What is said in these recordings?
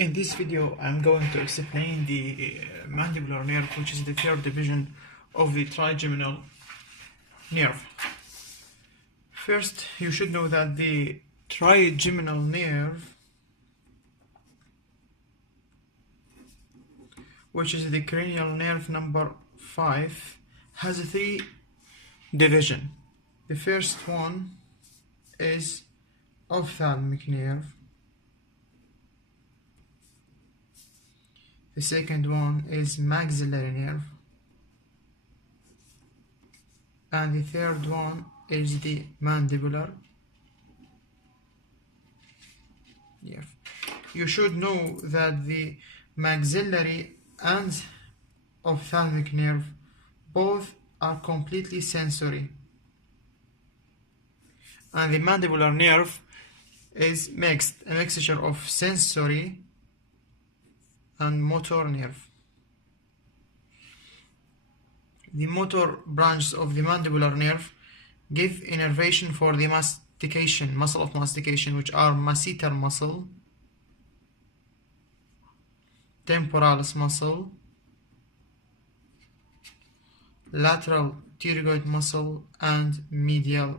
In this video, I'm going to explain the mandibular nerve, which is the third division of the trigeminal nerve. First, you should know that the trigeminal nerve, which is the cranial nerve number 5, has three divisions. The first one is ophthalmic nerve. The second one is maxillary nerve. And the third one is the mandibular nerve. You should know that the maxillary and ophthalmic nerve both are completely sensory, and the mandibular nerve is mixed, a mixture of sensory and motor nerve. The motor branches of the mandibular nerve give innervation for the mastication, muscle of mastication, which are masseter muscle, temporalis muscle, lateral pterygoid muscle, and medial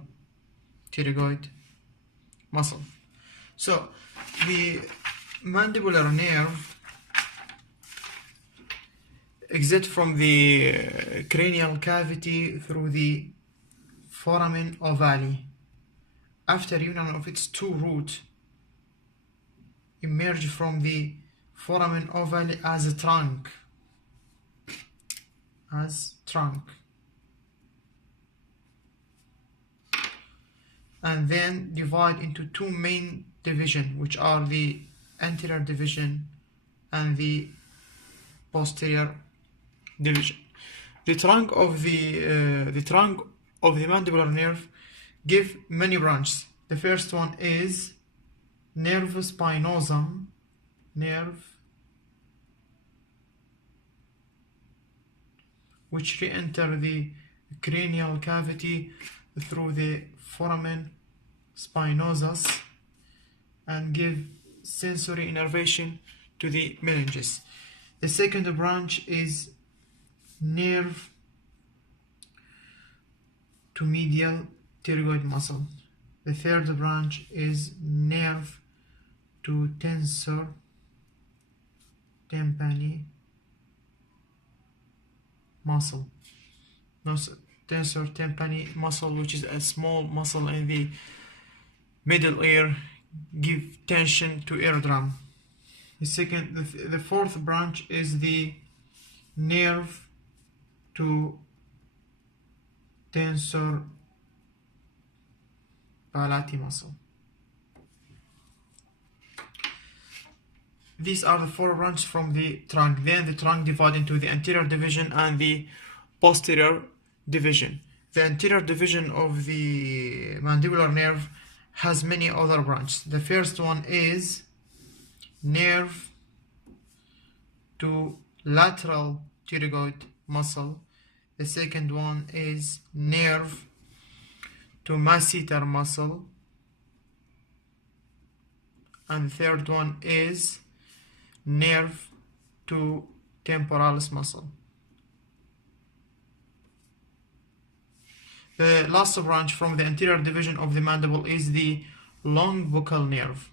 pterygoid muscle. So the mandibular nerve exits from the cranial cavity through the foramen ovale. After union of its two roots, emerge from the foramen ovale as a trunk. And then divide into two main divisions, which are the anterior division and the posterior division. The trunk of the mandibular nerve give many branches. The first one is nervus spinosum, which re-enter the cranial cavity through the foramen spinosus and give sensory innervation to the meninges. The second branch is nerve to medial pterygoid muscle. The third branch is nerve to tensor tympani muscle. Tensor tympani muscle, which is a small muscle in the middle ear, give tension to eardrum. The fourth branch is the nerve to tensor palati muscle. These are the four branches from the trunk. Then the trunk divides into the anterior division and the posterior division. The anterior division of the mandibular nerve has many other branches. The first one is nerve to lateral pterygoid muscle. The second one is nerve to masseter muscle. And the third one is nerve to temporalis muscle. The last branch from the anterior division of the mandible is the long buccal nerve,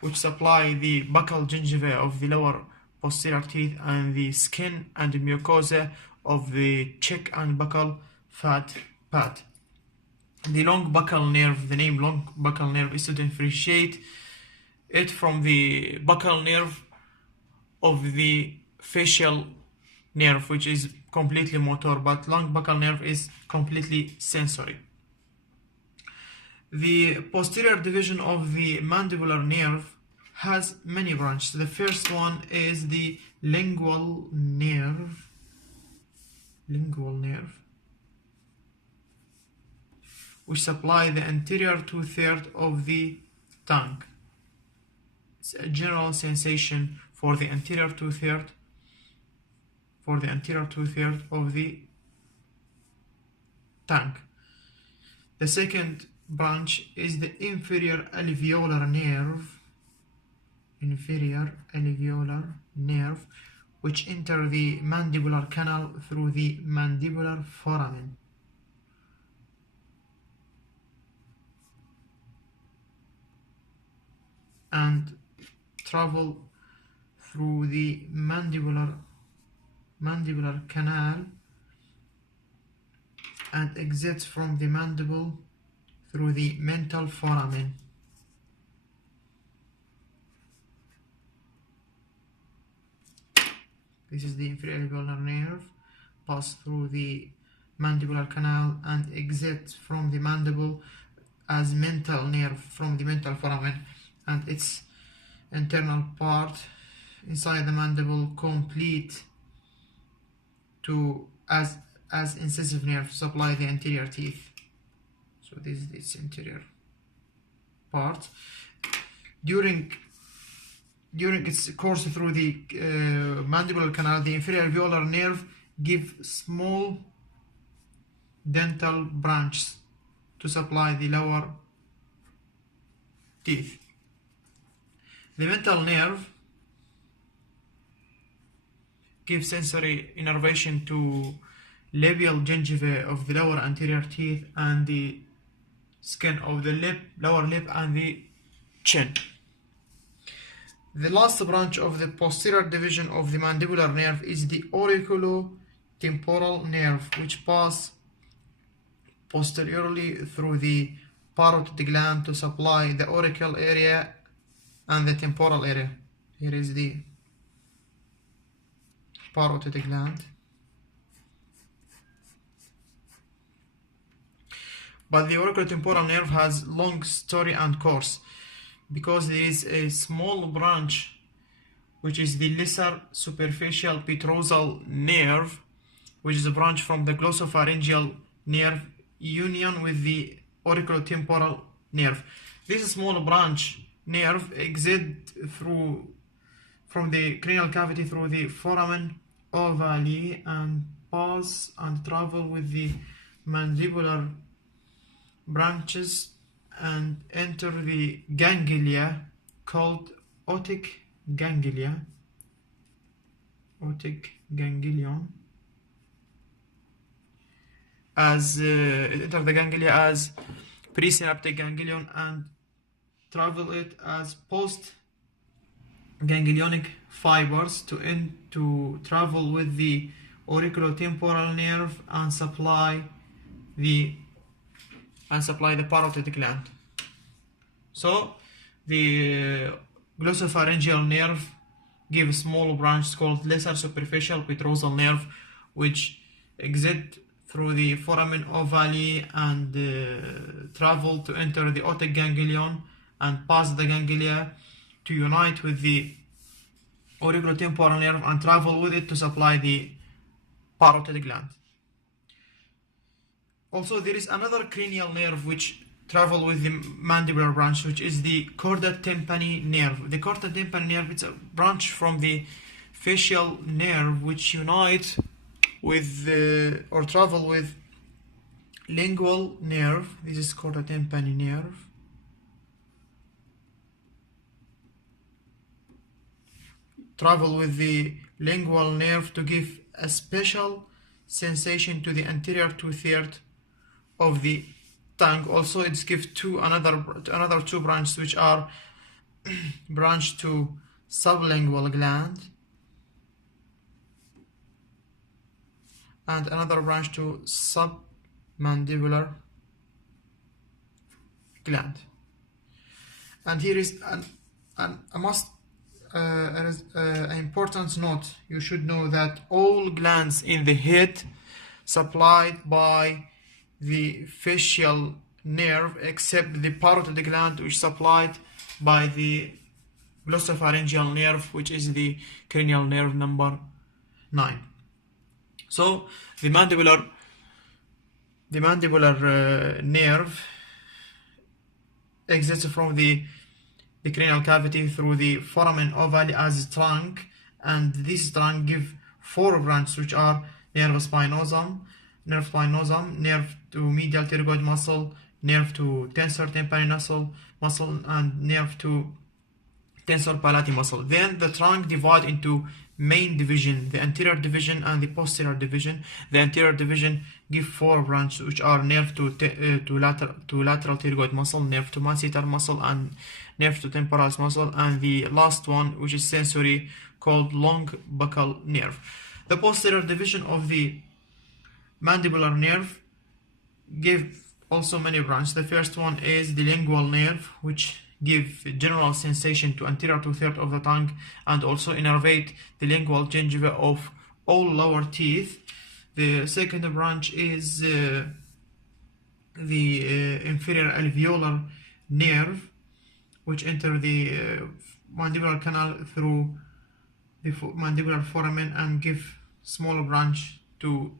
which supply the buccal gingiva of the lower posterior teeth and the skin and the mucosa of the cheek and buccal fat pad. The long buccal nerve, the name long buccal nerve, is to differentiate it from the buccal nerve of the facial nerve, which is completely motor, but long buccal nerve is completely sensory. The posterior division of the mandibular nerve has many branches. The first one is the lingual nerve, which supply the anterior two-thirds of the tongue. It's a general sensation for the anterior two-thirds of the tongue. The second branch is the inferior alveolar nerve, which enter the mandibular canal through the mandibular foramen. And travel through the mandibular canal and exits from the mandible through the mental foramen. This is the inferior alveolar nerve, pass through the mandibular canal and exit from the mandible as mental nerve from the mental foramen, and its internal part inside the mandible complete to as incisive nerve to supply the anterior teeth. So this is its interior part. During its course through the mandibular canal, the inferior alveolar nerve gives small dental branches to supply the lower teeth. The mental nerve gives sensory innervation to labial gingiva of the lower anterior teeth and the skin of the lower lip and the chin. The last branch of the posterior division of the mandibular nerve is the auriculotemporal nerve, which passes posteriorly through the parotid gland to supply the auricle area and the temporal area. Here is the parotid gland. But the auriculotemporal nerve has long story and course, because there is a small branch which is the lesser superficial petrosal nerve, which is a branch from the glossopharyngeal nerve union with the auriculotemporal nerve. This small branch nerve exits from the cranial cavity through the foramen ovale and pass and travel with the mandibular branches and enter the ganglia called otic ganglion, as it enter the ganglia as presynaptic ganglion and travel it as post ganglionic fibers to travel with the auriculotemporal nerve and supply the parotid gland. So the glossopharyngeal nerve gives small branch called lesser superficial petrosal nerve, which exit through the foramen ovale and travel to enter the otic ganglion and pass the ganglia to unite with the auriculotemporal nerve and travel with it to supply the parotid gland. Also, there is another cranial nerve which travel with the mandibular branch, which is the chorda tympani nerve. The chorda tympani nerve, it's a branch from the facial nerve which unite with or travel with lingual nerve. This is chorda tympani nerve. Travel with the lingual nerve to give a special sensation to the anterior 2/3 of the tongue. Also, it gives another two branches which are branch to sublingual gland and another branch to submandibular gland. And here is an important note. You should know that all glands in the head supplied by the facial nerve except the parotid gland, which is supplied by the glossopharyngeal nerve, which is the cranial nerve number 9. So the mandibular nerve exits from the cranial cavity through the foramen ovale as trunk, and this trunk give 4 branches which are nerve spinosum, nerve to medial pterygoid muscle, nerve to tensor tympani muscle and nerve to tensor palati muscle. Then the trunk divide into main division, the anterior division and the posterior division. The anterior division give 4 branches, which are nerve to lateral pterygoid muscle, nerve to masseter muscle, and nerve to temporalis muscle, and the last one, which is sensory, called long buccal nerve. The posterior division of the mandibular nerve give also many branches. The first one is the lingual nerve, which give general sensation to anterior 2/3 of the tongue and also innervate the lingual gingiva of all lower teeth. The second branch is the inferior alveolar nerve, which enter the mandibular canal through the mandibular foramen and give small branch to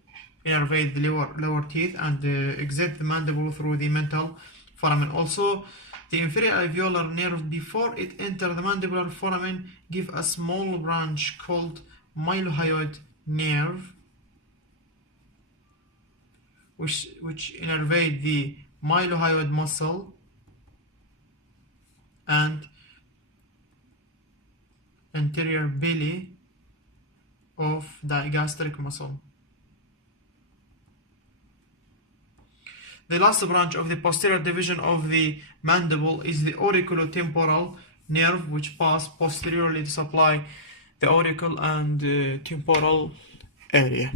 innervate the lower teeth and exit the mandible through the mental foramen. Also, the inferior alveolar nerve, before it enters the mandibular foramen, give a small branch called mylohyoid nerve, which innervate the mylohyoid muscle and anterior belly of digastric muscle. The last branch of the posterior division of the mandible is the auriculotemporal nerve, which pass posteriorly to supply the auricle and temporal area.